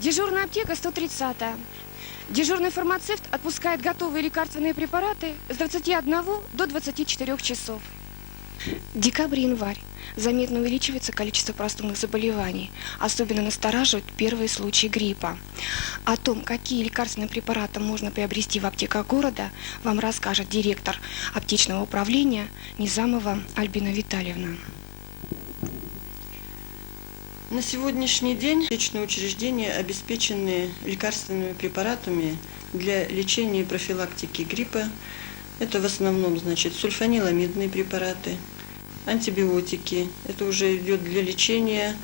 Дежурная аптека 130-я. Дежурный фармацевт отпускает готовые лекарственные препараты с 21 до 24 часов. Декабрь-январь. Заметно увеличивается количество простудных заболеваний. Особенно настораживают первые случаи гриппа. О том, какие лекарственные препараты можно приобрести в аптеках города, вам расскажет директор аптечного управления Низамова Альбина Витальевна. На сегодняшний день аптечные учреждения обеспечены лекарственными препаратами для лечения и профилактики гриппа. Это в основном, сульфаниламидные препараты, антибиотики. Это уже идет для лечения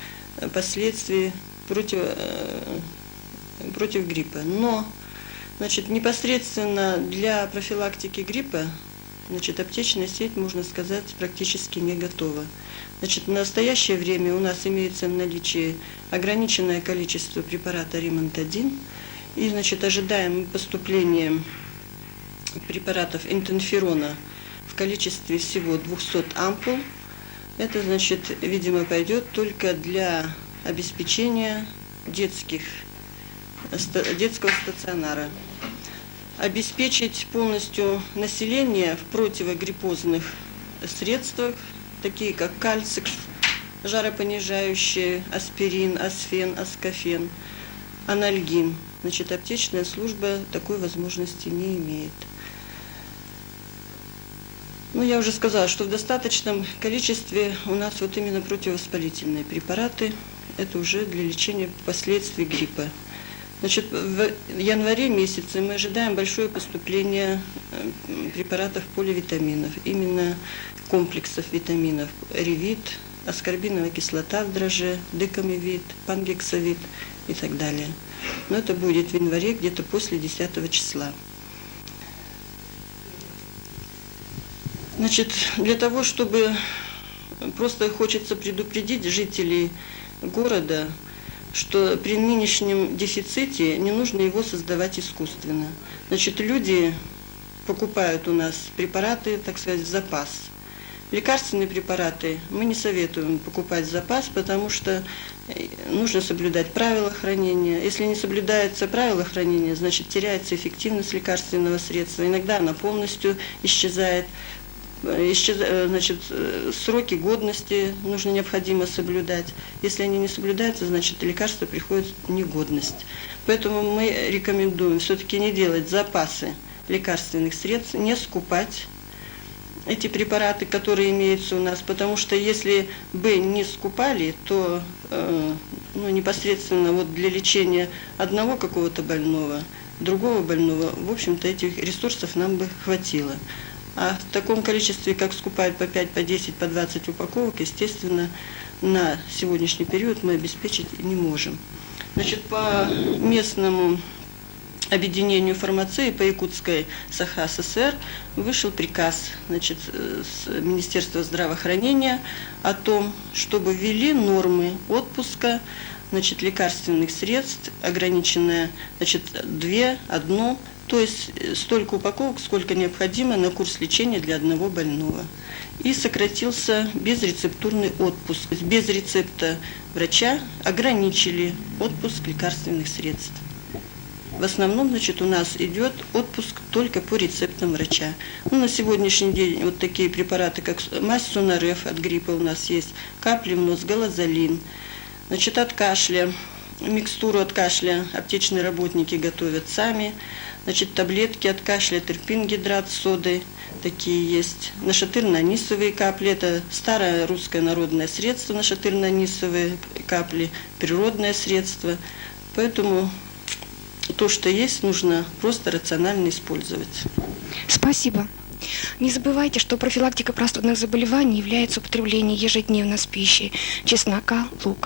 последствий против гриппа. Но, непосредственно для профилактики гриппа, аптечная сеть, можно сказать, практически не готова. В настоящее время у нас имеется в наличии ограниченное количество препарата Римонт-1. И, ожидаем поступления препаратов интерферона в количестве всего 200 ампул. Это, видимо, пойдет только для обеспечения детского стационара. Обеспечить полностью население в противогриппозных средствах, такие как кальций, жаропонижающие, аспирин, асфен, аскофен, анальгин. Аптечная служба такой возможности не имеет. Я уже сказала, что в достаточном количестве у нас именно противовоспалительные препараты. Это уже для лечения последствий гриппа. В январе месяце мы ожидаем большое поступление препаратов поливитаминов, именно комплексов витаминов: ревит, аскорбиновая кислота в дрожже, декамевит, пангексовит и так далее. Но это будет в январе, где-то после 10 числа. Для того, чтобы просто хочется предупредить жителей города, что при нынешнем дефиците не нужно его создавать искусственно. Люди покупают у нас препараты, так сказать, в запас. Лекарственные препараты мы не советуем покупать в запас, потому что нужно соблюдать правила хранения. Если не соблюдаются правила хранения, теряется эффективность лекарственного средства. Иногда она полностью исчезает. Сроки годности необходимо соблюдать. Если они не соблюдаются, лекарство приходит в негодность. Поэтому мы рекомендуем все-таки не делать запасы лекарственных средств, не скупать эти препараты, которые имеются у нас, потому что если бы не скупали, то непосредственно для лечения одного какого-то больного, другого больного, в общем-то, этих ресурсов нам бы хватило. А в таком количестве, как скупают по 5, по 10, по 20 упаковок, естественно, на сегодняшний период мы обеспечить не можем. По местному объединению фармации по Якутской САХА СССР вышел приказ с Министерства здравоохранения о том, чтобы ввели нормы отпуска лекарственных средств, ограниченное 2, 1, то есть столько упаковок, сколько необходимо на курс лечения для одного больного. И сократился безрецептурный отпуск. Без рецепта врача ограничили отпуск лекарственных средств. В основном, у нас идет отпуск только по рецептам врача. На сегодняшний день такие препараты, как мазь Сонареф от гриппа у нас есть, капли в нос, галазолин. От кашля, микстуру от кашля аптечные работники готовят сами. Таблетки от кашля, терпингидрат с содой, такие есть. Нашатырно-анисовые капли, это старое русское народное средство, нашатырно-анисовые капли, природное средство. Поэтому то, что есть, нужно просто рационально использовать. Спасибо. Не забывайте, что профилактика простудных заболеваний является употреблением ежедневно с пищей чеснока, лука.